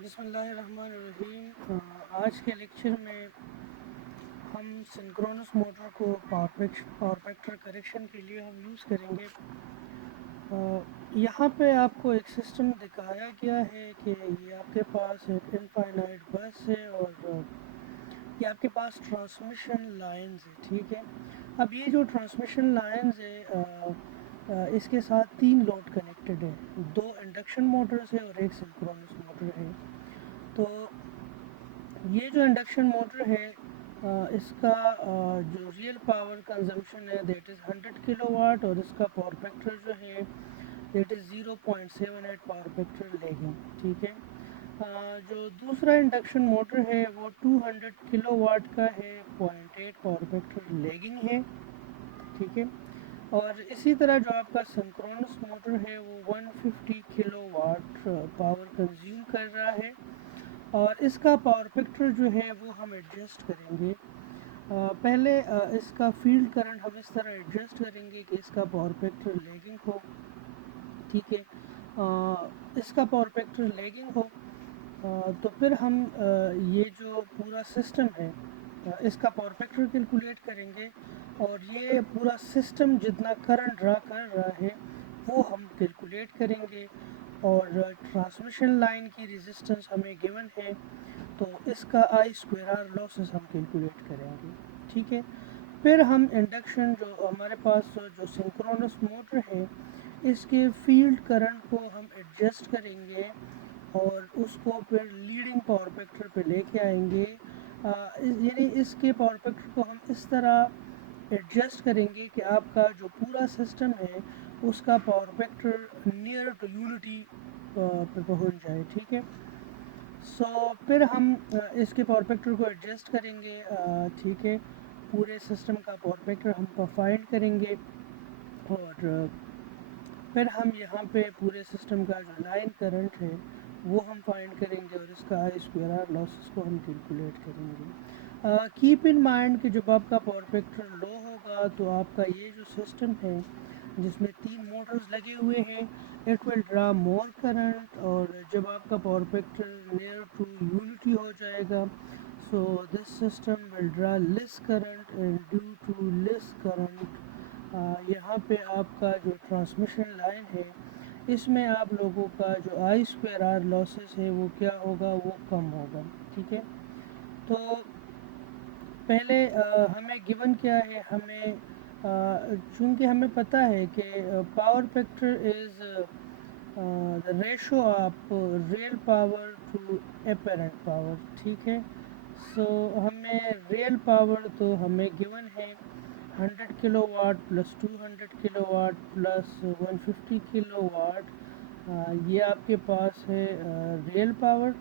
बिस्मिल्लाहिर्रहमानिर्रहीम। आज के लेक्चर में हम सिंक्रोनस मोटर को पावर फैक्टर करेक्शन के लिए हम यूज़ करेंगे। यहाँ पे आपको एक सिस्टम दिखाया गया है कि ये आपके पास एक इनफाइनाइट बस है और ये आपके पास ट्रांसमिशन लाइंस है, ठीक है। अब ये जो ट्रांसमिशन लाइंस है इसके साथ 3 लोड कनेक्टेड है, 2 इंडक्शन मोटर्स है और एक सिंक्रोनस मोटर है। तो ये जो इंडक्शन मोटर है इसका जो रियल पावर कंजम्पशन है दैट इज़ 100 किलोवाट और इसका पावर फैक्टर जो है that is 0.78 power factor lagging, ठीक है। जो दूसरा इंडक्शन मोटर है वो 200 किलोवाट का है, 0.8 पावर फैक्टर लेगिंग है, ठीक है। और इसी तरह जो आपका सिंक्रोनस मोटर है वो 150 किलोवाट पावर कंज्यूम कर रहा है और इसका पावर फैक्टर जो है वो हम एडजस्ट करेंगे। पहले इसका फील्ड करंट हम इस तरह एडजस्ट करेंगे कि इसका पावर फैक्टर लेगिंग हो, ठीक है। इसका पावर फैक्टर लेगिंग हो तो फिर हम ये जो पूरा सिस्टम है इसका पावर फैक्टर कैलकुलेट करेंगे और ये पूरा सिस्टम जितना करंट ड्रा कर रहा है वो हम कैलकुलेट करेंगे और ट्रांसमिशन लाइन की रेजिस्टेंस हमें गिवन है तो इसका आई स्क्वायर आर लॉसेस हम कैलकुलेट करेंगे, ठीक है। फिर हम इंडक्शन जो हमारे पास जो सिंक्रोनस मोटर है इसके फील्ड करंट को हम एडजस्ट करेंगे और उसको फिर लीडिंग पावर फैक्टर पे लेके आएंगे। यानी इसके पावर फैक्टर को हम इस तरह एडजस्ट करेंगे कि आपका जो पूरा सिस्टम है उसका power factor near to unity पे पहुंच जाए, ठीक है। फिर हम इसके पावर फैक्टर को एडजस्ट करेंगे, ठीक है। पूरे सिस्टम का पावर फैक्टर हम फाइंड करेंगे और फिर हम यहाँ पे पूरे सिस्टम का जो लाइन करंट है वो हम फाइंड करेंगे और इसका आई स्क्वायर आर लॉसेस को हम कैलकुलेट करेंगे। कीप इन माइंड कि जब आपका पावर फैक्टर लो होगा तो आपका ये जो सिस्टम है जिसमें 3 मोटर्स लगे हुए हैं it will draw more current और जब आपका पावर फैक्टर नियर टू यूनिटी हो जाएगा so this system will draw less current and due to less current यहाँ पे आपका जो ट्रांसमिशन लाइन है इसमें आप लोगों का जो आई स्क्वायर आर लॉसेस है वो क्या होगा, वो कम होगा, ठीक है। तो पहले हमें गिवन क्या है, हमें चूँकि हमें पता है कि power factor is the ratio of real power to apparent power, ठीक है। हमें रियल पावर तो हमें गिवन है 100 किलोवाट प्लस 200 किलोवाट प्लस 150 किलोवाट, ये आपके पास है रियल पावर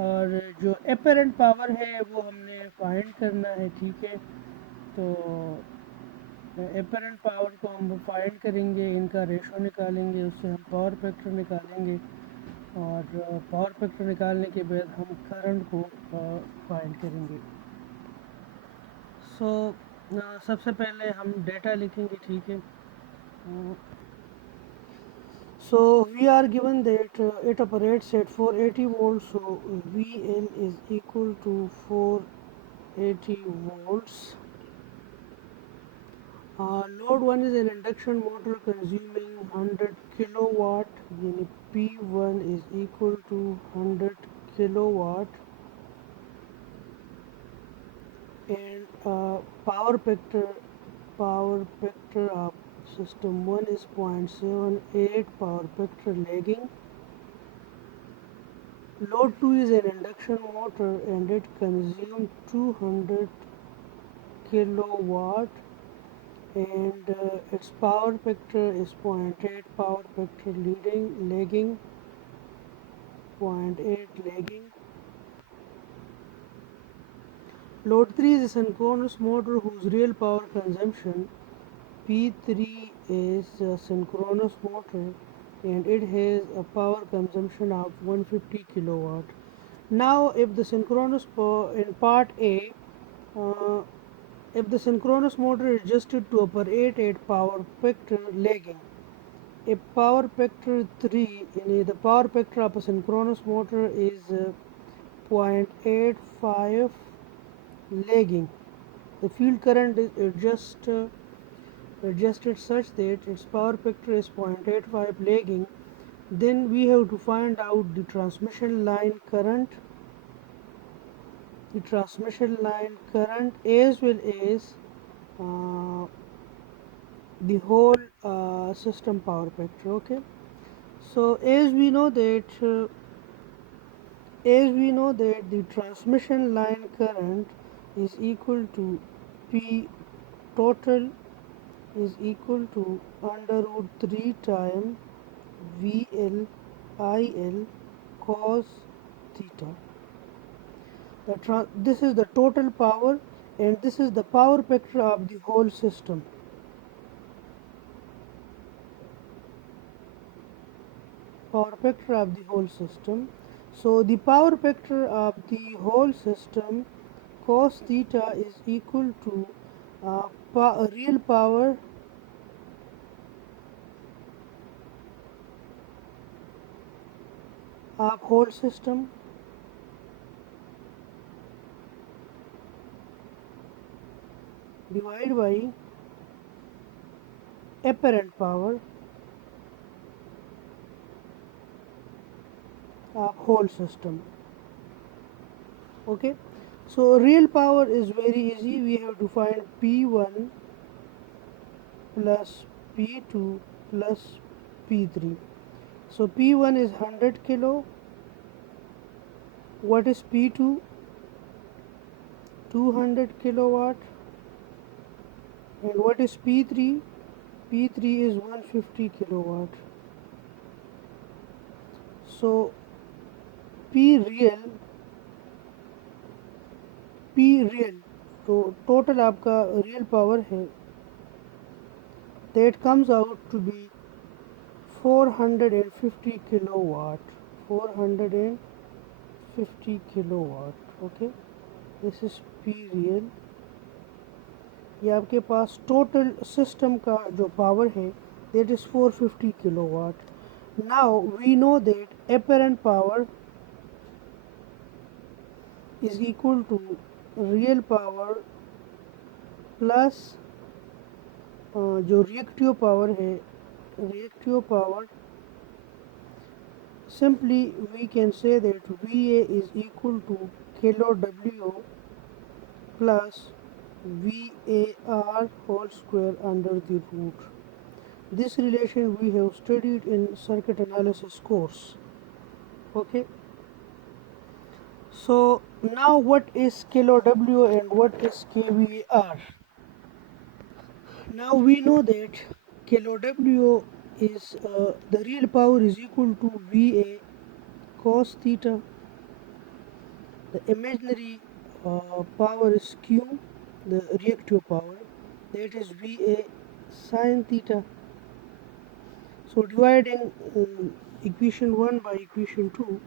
और जो एपेरेंट पावर है वो हमने फाइंड करना है, ठीक है। तो एपेरेंट पावर को हम फाइंड करेंगे, इनका रेशो निकालेंगे, उससे हम पावर फैक्टर निकालेंगे और पावर फैक्टर निकालने के बाद हम करंट को फाइंड करेंगे। सबसे पहले हम डेटा लिखेंगे, ठीक है। We are given that it operates at 480 volts, so VL is equal to 480 volts. Load 1 is an induction motor consuming 100 kilowatt, yani P1 is equal to 100 kilowatt and power factor of system 1 is 0.78 power factor lagging. Load 2 is an induction motor and it consumes 200 kilowatt and its power factor is 0.8 power factor lagging 0.8 lagging. Load 3 is a synchronous motor whose real power consumption P3 is a synchronous motor and it has a power consumption of 150 kilowatt. Now if the synchronous in part A uh, if the synchronous motor is adjusted to operate at power factor lagging, a power factor 3 in the power factor of a synchronous motor is 0.85 lagging. The field current is adjusted such that its power factor is 0.85 lagging. Then we have to find out the transmission line current as well as uh, the whole system power factor. Okay, so as we know that the transmission line current is equal to P total is equal to under root 3 times VL IL cos theta. This is the total power and this is the power factor of the whole system. Power factor of the whole system. So the power factor of the whole system cos theta is equal to real power of whole system divided by apparent power of whole system. Okay, so real power is very easy. We have to find P1 plus P2 plus P3. So P1 is 100 kilo. What is P2? 200 kilowatt. And what is P3? P3 is 150 kilowatt. So P real तो टोटल आपका real power है that comes out to be 450 kilowatt. 450 kilowatt. Okay, this is P real. ये आपके पास total system का जो पावर है that is 450 kilowatt. Now we know that apparent power is equal to real power plus जो reactive power है reactive power simply we can say that VA is equal to kilo W plus VAR whole square under the root. This relation we have studied in circuit analysis course. Okay, so now what is kilo W and what is kVAR? Now we know that kilo W is the real power is equal to VA cos theta. The imaginary power is Q, the reactive power, that is VA sin theta. So dividing equation 1 by equation 2,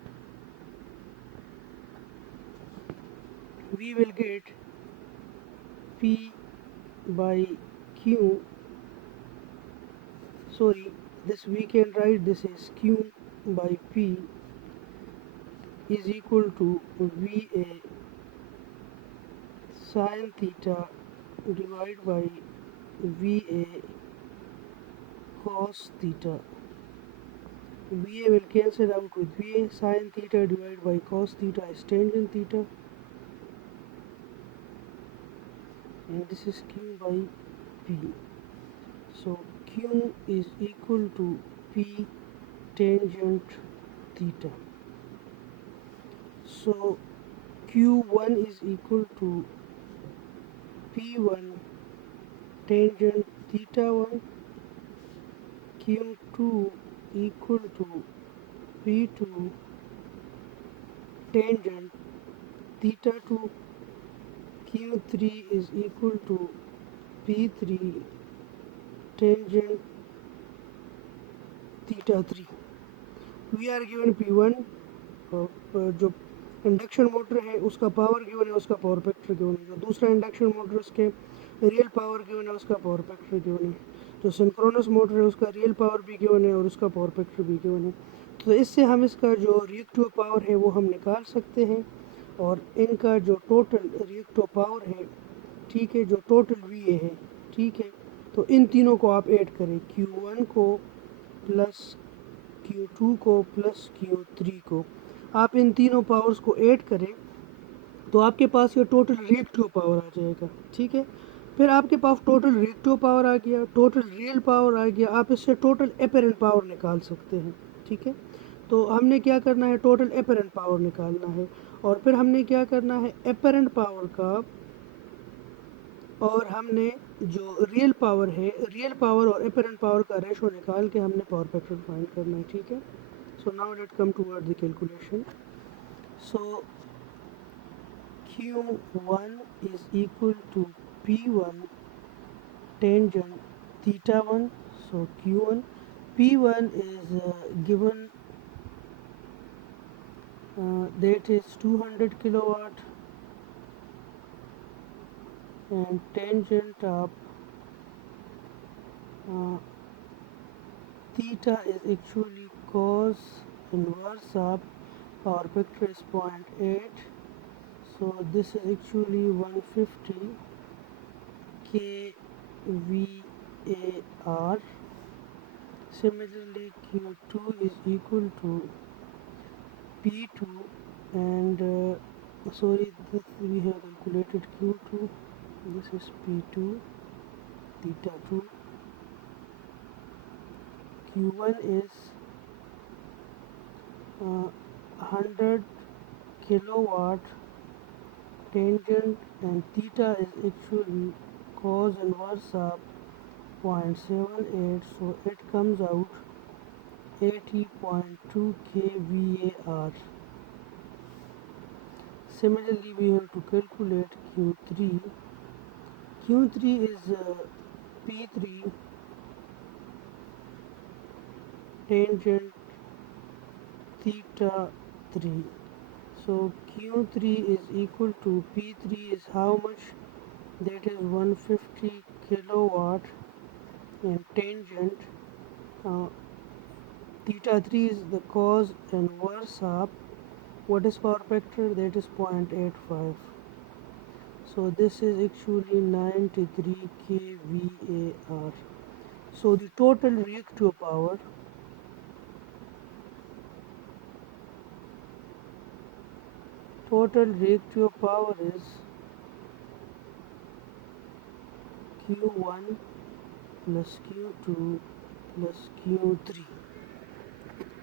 we will get P by Q. Sorry, this we can write this is Q by P is equal to VA sin theta divided by VA cos theta. VA will cancel out with VA sin theta divided by cos theta is tangent theta, and this is Q by P. So Q is equal to P tangent theta. So Q1 is equal to P1 tangent theta 1, Q2 equal to P2 tangent theta 2, Q3 is equal to P3 tangent theta 3. We are given P1 जो induction motor है उसका power given है, उसका power factor given है. जो दूसरा induction motor उसके real power given है, उसका पावर फैक्टर गिवन है. जो सिंक्रोनस मोटर है उसका रियल पावर भी गिवन है और उसका पावर फैक्टर भी गिवन है। तो इससे हम इसका जो रिएक्टिव पावर है वो हम निकाल सकते हैं और इनका जो टोटल रिएक्टिव पावर है, ठीक है, जो टोटल वी ए है, ठीक है, तो इन तीनों को आप ऐड करें, Q1 को प्लस Q2 को प्लस Q3 को, आप इन तीनों पावर्स को ऐड करें तो आपके पास ये टोटल रिएक्टिव पावर आ जाएगा, ठीक है। फिर आपके पास टोटल रिएक्टिव पावर आ गया, टोटल रियल पावर आ गया, आप इससे टोटल एपेरेंट पावर निकाल सकते हैं, ठीक है। तो हमने क्या करना है, टोटल एपेरेंट पावर निकालना है और फिर हमने क्या करना है, एपेरेंट पावर का और हमने जो रियल पावर है, रियल पावर और एपेरेंट पावर का रेशो निकाल के हमने पावर फैक्टर फाइंड करना है, ठीक है। So now let come toward the calculation. So Q1 is equal to P1 tangent theta 1. So Q1, P1 is given, that is 200 kilowatt, and tangent of uh, theta is actually cos inverse of power factor is 0.8. So this is actually 150 kVAR. Similarly, Q2 is equal to P2, and sorry, this we have calculated Q2, this is P2 theta 2. Q1 is 100 kilowatt tangent, and theta is actually cos inverse of 0.78, so it comes out 80.2 kVAR. Similarly, we have to calculate Q3. Q3 is P3 tangent theta 3. So Q3 is equal to P3 is how much? That is 150 kilowatt, and tangent theta 3 is the cos inverse of what is power factor, that is 0.85. So this is actually 93 kVAR. So the total reactive power is Q1 plus Q2 plus Q3.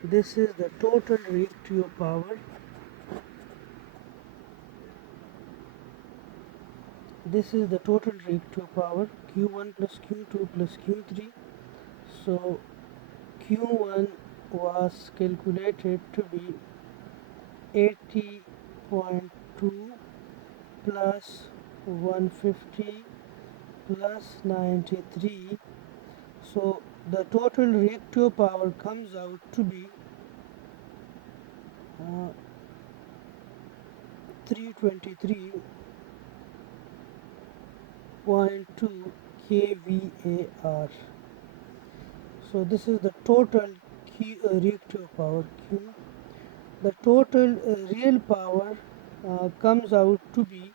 This is the total reactive power. This is the total reactive power, Q1 plus Q2 plus Q3. So Q1 was calculated to be 80.2 plus 150 plus 93. So the total reactive power comes out to be 323.2 kVAR. So this is the total reactive power Q. The total real power comes out to be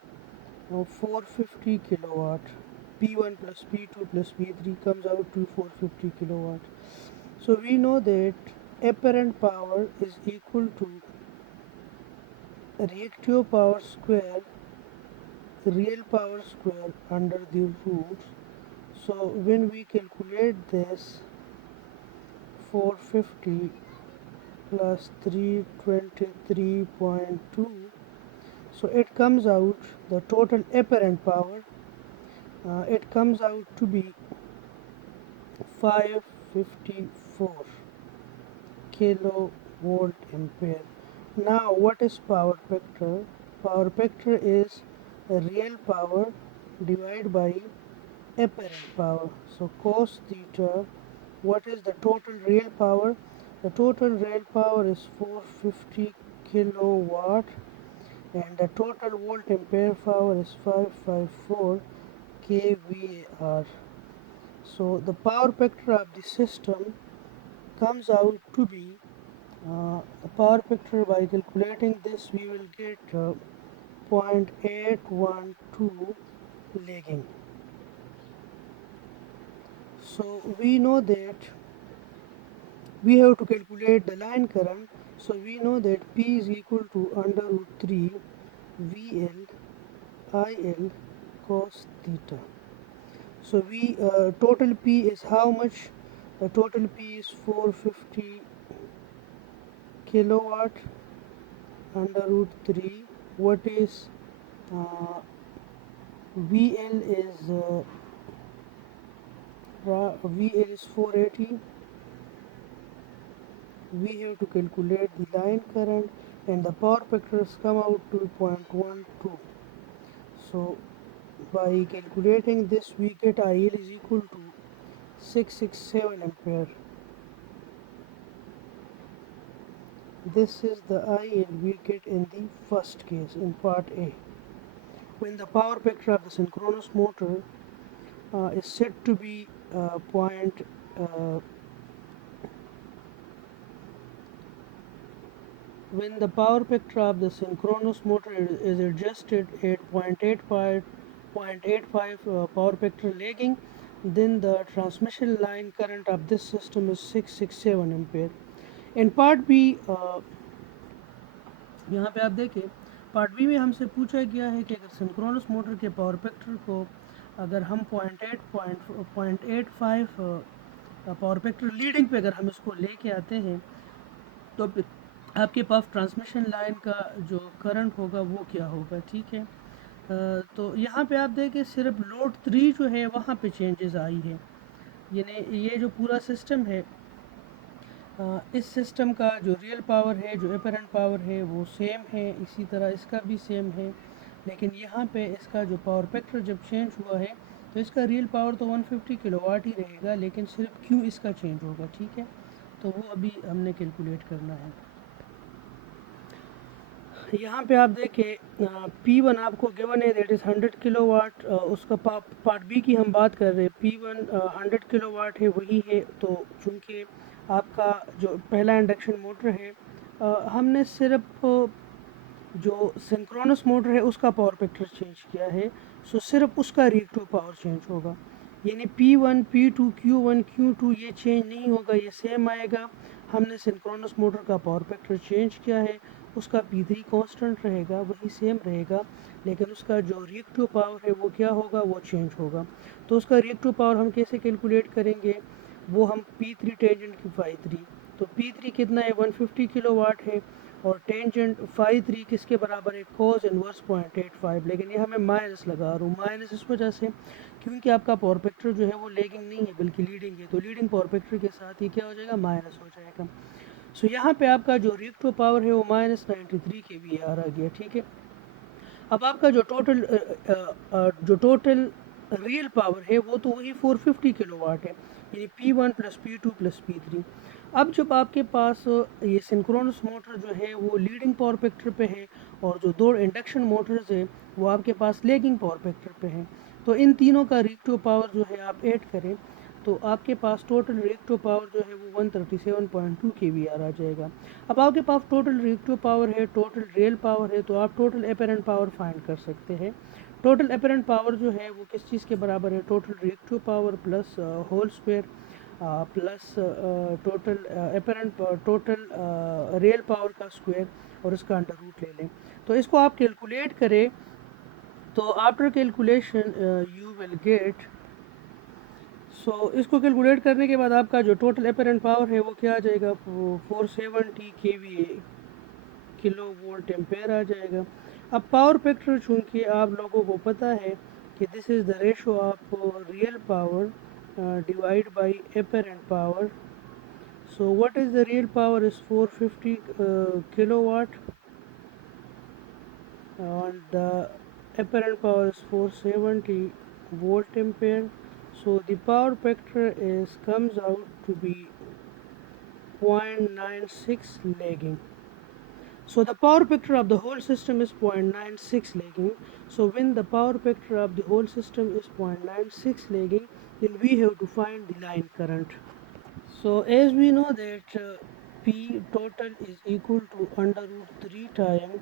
450 kilowatt. P1 plus P2 plus P3 comes out to 450 kilowatt. So we know that apparent power is equal to reactive power square real power square under the roots. So when we calculate this, 450 plus 323.2, so it comes out the total apparent power, it comes out to be 554 kilovolt ampere. Now what is power factor? Power factor is real power divided by apparent power. So cos theta, what is the total real power? The total real power is 450 kilowatt, and the total volt ampere power is 554 kVAR. So the power factor of the system comes out to be the power factor. By calculating this, we will get 0.812 lagging. So we know that we have to calculate the line current. So we know that P is equal to under root 3 VL IL cos theta. So we total P is how much? The total P is 450 kilowatt under root 3. What is uh, VL is VL is 480. We have to calculate the line current, and the power factors come out to 0.12. So by calculating this, we get IL is equal to 667 ampere. This is the IL we get in the first case, in part A, when the power factor of the synchronous motor is said to be when the power factor of the synchronous motor is adjusted at 0.85 power factor lagging, then the transmission line current of this system is 667 ampere. In part B, यहाँ पे आप देखें part B में हमसे पूछा गया है कि अगर सिंक्रोनस मोटर के पावर फैक्टर को अगर हम 0.85 पावर फैक्टर लीडिंग पे अगर हम इसको लेके आते हैं तो आपके पास ट्रांसमिशन लाइन का जो करंट होगा वो क्या होगा, ठीक है। तो यहाँ पे आप देखें सिर्फ लोड 3 जो है वहाँ पे चेंजेस आई है, यानी ये जो पूरा सिस्टम है इस सिस्टम का जो रियल पावर है, जो एपरेंट पावर है वो सेम है, इसी तरह इसका भी सेम है, लेकिन यहाँ पे इसका जो पावर फैक्टर जब चेंज हुआ है तो इसका रियल पावर तो 150 किलोवाट ही रहेगा, लेकिन सिर्फ क्यों इसका चेंज होगा, ठीक है। तो वो अभी हमने कैलकुलेट करना है। यहाँ पे आप देखें P1 आपको गिवन है दैट इज़ 100 किलोवाट, उसका पार्ट बी की हम बात कर रहे हैं, P1 100 किलोवाट है वही है। तो चूँकि आपका जो पहला इंडक्शन मोटर है हमने सिर्फ जो सिंक्रोनस मोटर है उसका पावर फैक्टर चेंज किया है, सो सिर्फ उसका रिएक्टिव पावर चेंज होगा, यानी P1 P2 Q1 Q2 ये चेंज नहीं होगा, ये सेम आएगा। हमने सिंक्रोनस मोटर का पावर फैक्टर चेंज किया है, उसका P3 कांस्टेंट रहेगा, वही सेम रहेगा, लेकिन उसका जो रिएक्टिव पावर है वो क्या होगा, वो चेंज होगा। तो उसका रिएक्टिव पावर हम कैसे कैलकुलेट करेंगे, वो हम P3 टेंजेंट की phi 3, तो P3 कितना है 150 किलोवाट है, और टेंजेंट phi 3 किसके बराबर है, कोस इनवर्स 0.85, लेकिन ये हमें माइनस लगा रहा हूँ, माइनस इस वजह से क्योंकि आपका पावर फैक्टर जो है वो लेगिंग नहीं है बल्कि लीडिंग है, तो लीडिंग पावर फैक्टर के साथ ये क्या हो जाएगा, माइनस हो जाएगा। सो यहाँ पे आपका जो रिएक्टिव पावर है वो -93 kVAR आ गया, ठीक है। अब आपका जो टोटल रियल पावर है वो तो वही 450 किलोवाट है, यानी P1 + P2 + P3। अब जब आपके पास ये सिंक्रोनस मोटर जो है वो लीडिंग पावर फैक्टर पे है और जो दो इंडक्शन मोटर्स है वो आपके पास लैगिंग पावर फैक्टर पे है, तो इन तीनों का रिएक्टिव पावर जो है आप ऐड करें तो आपके पास टोटल रिएक्टिव पावर जो है वो 137.2 kVAR आ जाएगा। अब आपके पास टोटल रिएक्टिव पावर है, टोटल रियल पावर है, तो आप टोटल एपरेंट पावर फाइंड कर सकते हैं। टोटल एपरेंट पावर जो है वो किस चीज़ के बराबर है, total reactive power plus whole square plus total apparent total real power का स्क्वायर और इसका अंडर रूट ले लें। तो इसको आप कैलकुलेट करें तो after calculation you will get, so इसको कैलकुलेट करने के बाद आपका जो टोटल एपरेंट पावर है वो क्या आ जाएगा, 470 kVA किलो वोल्ट एम्पेयर आ जाएगा। अब पावर फैक्टर चूँकि आप लोगों को पता है कि this is the ratio of real power divide by apparent power, so what is the real power is 450 kilowatt and the apparent power is 470 volt ampere, so the power factor is comes out to be 0.96 lagging. So the power factor of the whole system is 0.96 lagging. So when the power factor of the whole system is 0.96 lagging, then we have to find the line current. So as we know that P total is equal to under root 3 times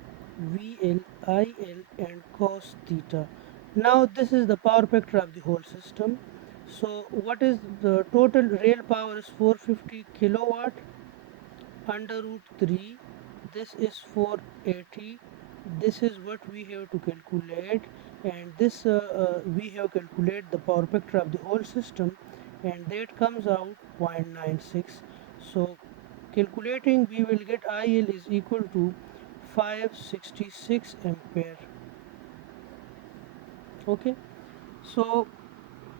VL, IL and cos theta. Now this is the power factor of the whole system. So what is the total real power is 450 kilowatt under root 3. This is 480. This is what we have to calculate, and this we have calculated the power factor of the whole system, and that comes out 0.96. So calculating, we will get IL is equal to 566 ampere. Okay, so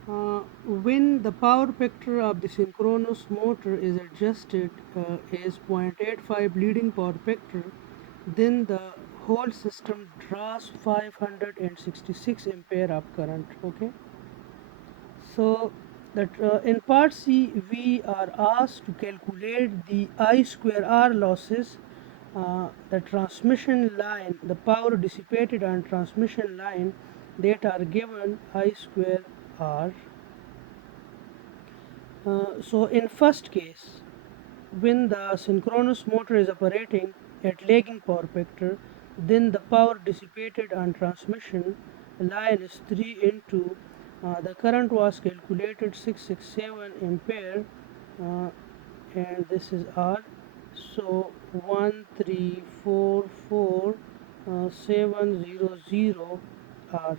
when the power factor of the synchronous motor is adjusted as 0.85 leading power factor, then the whole system draws 566 ampere of current. Okay, so that in part C we are asked to calculate the I square R losses, the transmission line, the power dissipated on transmission line, that are given I square R. So in first case, when the synchronous motor is operating at lagging power factor, then the power dissipated on transmission line is 3 into the current was calculated 667 ampere, uh, and this is R. So 1344700 R.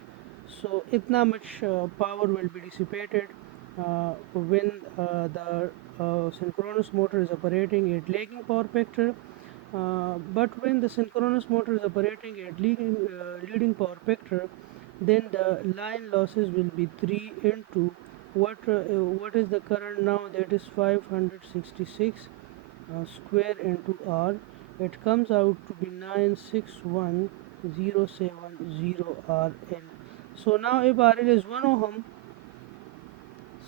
So itna much power will be dissipated when the synchronous motor is operating at lagging power factor. But when the synchronous motor is operating at leading power factor, then the line losses will be 3 into what is the current now, that is 566 square into R. It comes out to be 961070 RL. So now if RL is 1 ohm,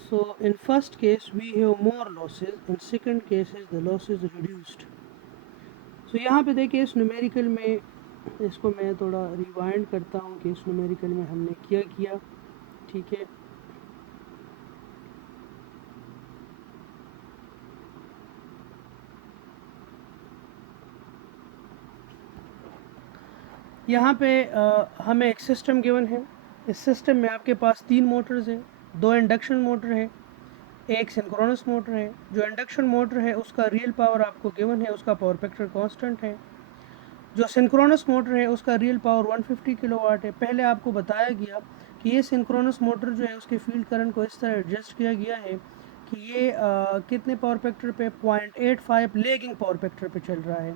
so in first case we have more losses, in second cases the losses reduced. So यहाँ पे देखिए इस न्यूमेरिकल में, इसको मैं थोड़ा रिवाइंड करता हूँ कि इस न्यूमेरिकल में हमने क्या किया. ठीक है, यहाँ पे हमें एक सिस्टम गिवन है. इस सिस्टम में आपके पास 3 मोटर्स हैं, 2 इंडक्शन मोटर है, एक सिंक्रोनस मोटर है. जो इंडक्शन मोटर है उसका रियल पावर आपको गिवन है, उसका पावर फैक्टर कांस्टेंट है. जो सिंक्रोनस मोटर है उसका रियल पावर 150 किलोवाट है. पहले आपको बताया गया कि ये सिंक्रोनस मोटर जो है उसके फील्ड करंट को इस तरह एडजस्ट किया गया है कि ये कितने पावर फैक्टर पे, 0.85 लेगिंग पावर फैक्टर पे चल रहा है.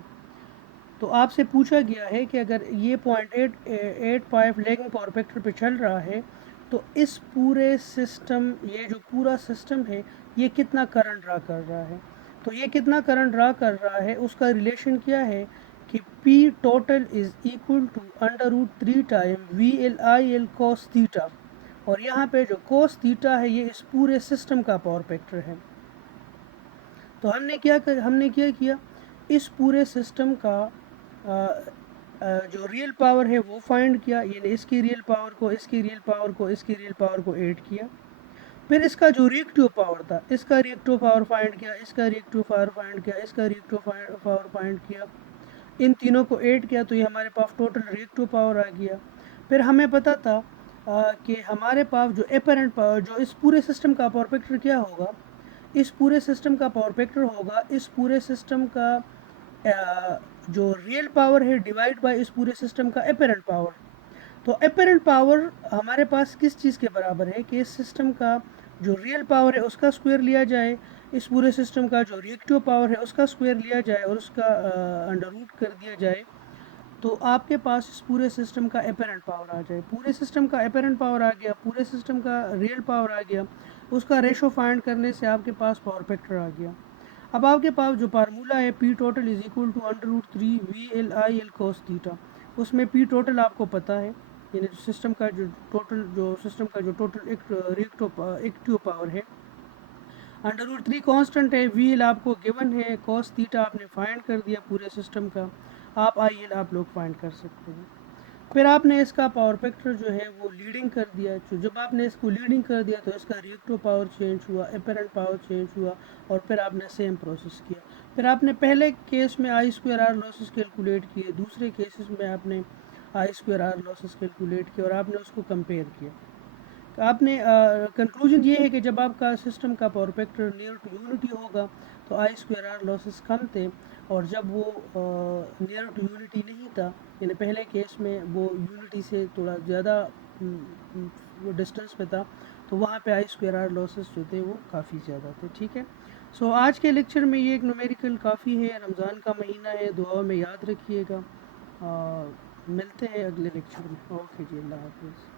तो आपसे पूछा गया है कि अगर ये 0.85 लेगिंग पावर फैक्टर पे चल रहा है तो इस पूरे सिस्टम, ये जो पूरा सिस्टम है, ये कितना करंट ड्रा कर रहा है. तो ये कितना करंट ड्रा कर रहा है उसका रिलेशन क्या है कि P total is equal to under root 3 time VL/IL cos theta. और यहाँ पे जो cos थीटा है ये इस पूरे सिस्टम का पावर फैक्टर है. तो हमने क्या किया, इस पूरे सिस्टम का जो रियल पावर है वो फाइंड किया, यानी इसकी रियल पावर को, इसकी रियल पावर को, इसकी रियल पावर को ऐड किया. फिर इसका जो रिएक्टिव पावर था, इसका रिएक्टिव पावर फाइंड किया, इसका रिएक्टिव पावर फाइंड किया, इसका रिएक्टिव पावर फाइंड किया. इन तीनों को ऐड किया तो ये हमारे पास टोटल रिएक्टिव पावर आ गया. फिर हमें पता था कि हमारे पास जो एपरेंट पावर, जो इस पूरे सिस्टम का पावर फैक्टर क्या होगा, इस पूरे सिस्टम का पावर फैक्टर होगा इस पूरे सिस्टम का जो रियल पावर है डिवाइड बाय इस पूरे सिस्टम का एपरेंट पावर. तो एपरेंट पावर हमारे पास किस चीज़ के बराबर है कि इस सिस्टम का जो रियल पावर है उसका स्क्वायर लिया जाए, इस पूरे सिस्टम का जो रिएक्टिव पावर है उसका स्क्वायर लिया जाए और उसका अंडर रूट कर दिया जाए, तो आपके पास इस पूरे सिस्टम का एपरेंट पावर आ जाए. पूरे सिस्टम का एपरेंट पावर आ गया, पूरे सिस्टम का रियल पावर आ गया, उसका रेशो फाइंड करने से आपके पास पावर फैक्टर आ गया. अब आपके पास जो फार्मूला है P total is equal to under root 3 VL/IL cos theta, उसमें P टोटल आपको पता है, यानी सिस्टम का जो टोटल एक्टिव पावर है. अंडर रूट 3 कॉन्स्टेंट है, VL आपको गिवन है, cos थीटा आपने फाइंड कर दिया पूरे सिस्टम का. आप IL आप लोग फाइंड कर सकते हैं. फिर आपने इसका पावर फैक्टर जो है वो लीडिंग कर दिया। तो जब आपने इसको लीडिंग कर दिया तो इसका रिएक्टिव पावर चेंज हुआ, एपरेंट पावर चेंज हुआ, और फिर आपने सेम प्रोसेस किया। फिर आपने पहले केस में आई स्क्वायर आर लॉसेस कैलकुलेट किए, दूसरे केसेस में आपने आई स्क्वायर आर लॉसेस कैलकुलेट किए और आपने उसको कंपेयर किया। तो आपने कंक्लूजन ये है कि जब आपका सिस्टम का power factor near to unity होगा तो आई स्क्वायर आर लॉसेस कम थे, और जब वो नियर टू यूनिटी नहीं था, यानी पहले केस में वो यूनिटी से थोड़ा ज़्यादा डिस्टेंस पे था, तो वहाँ पे आई स्क्वायर आर लॉसेस जो थे वो काफ़ी ज़्यादा थे। ठीक है, सो आज के लेक्चर में ये एक न्यूमेरिकल काफ़ी है। रमज़ान का महीना है, दुआ में याद रखिएगा। मिलते हैं अगले लेक्चर में। ओके जी, अल्लाह हाफिज़।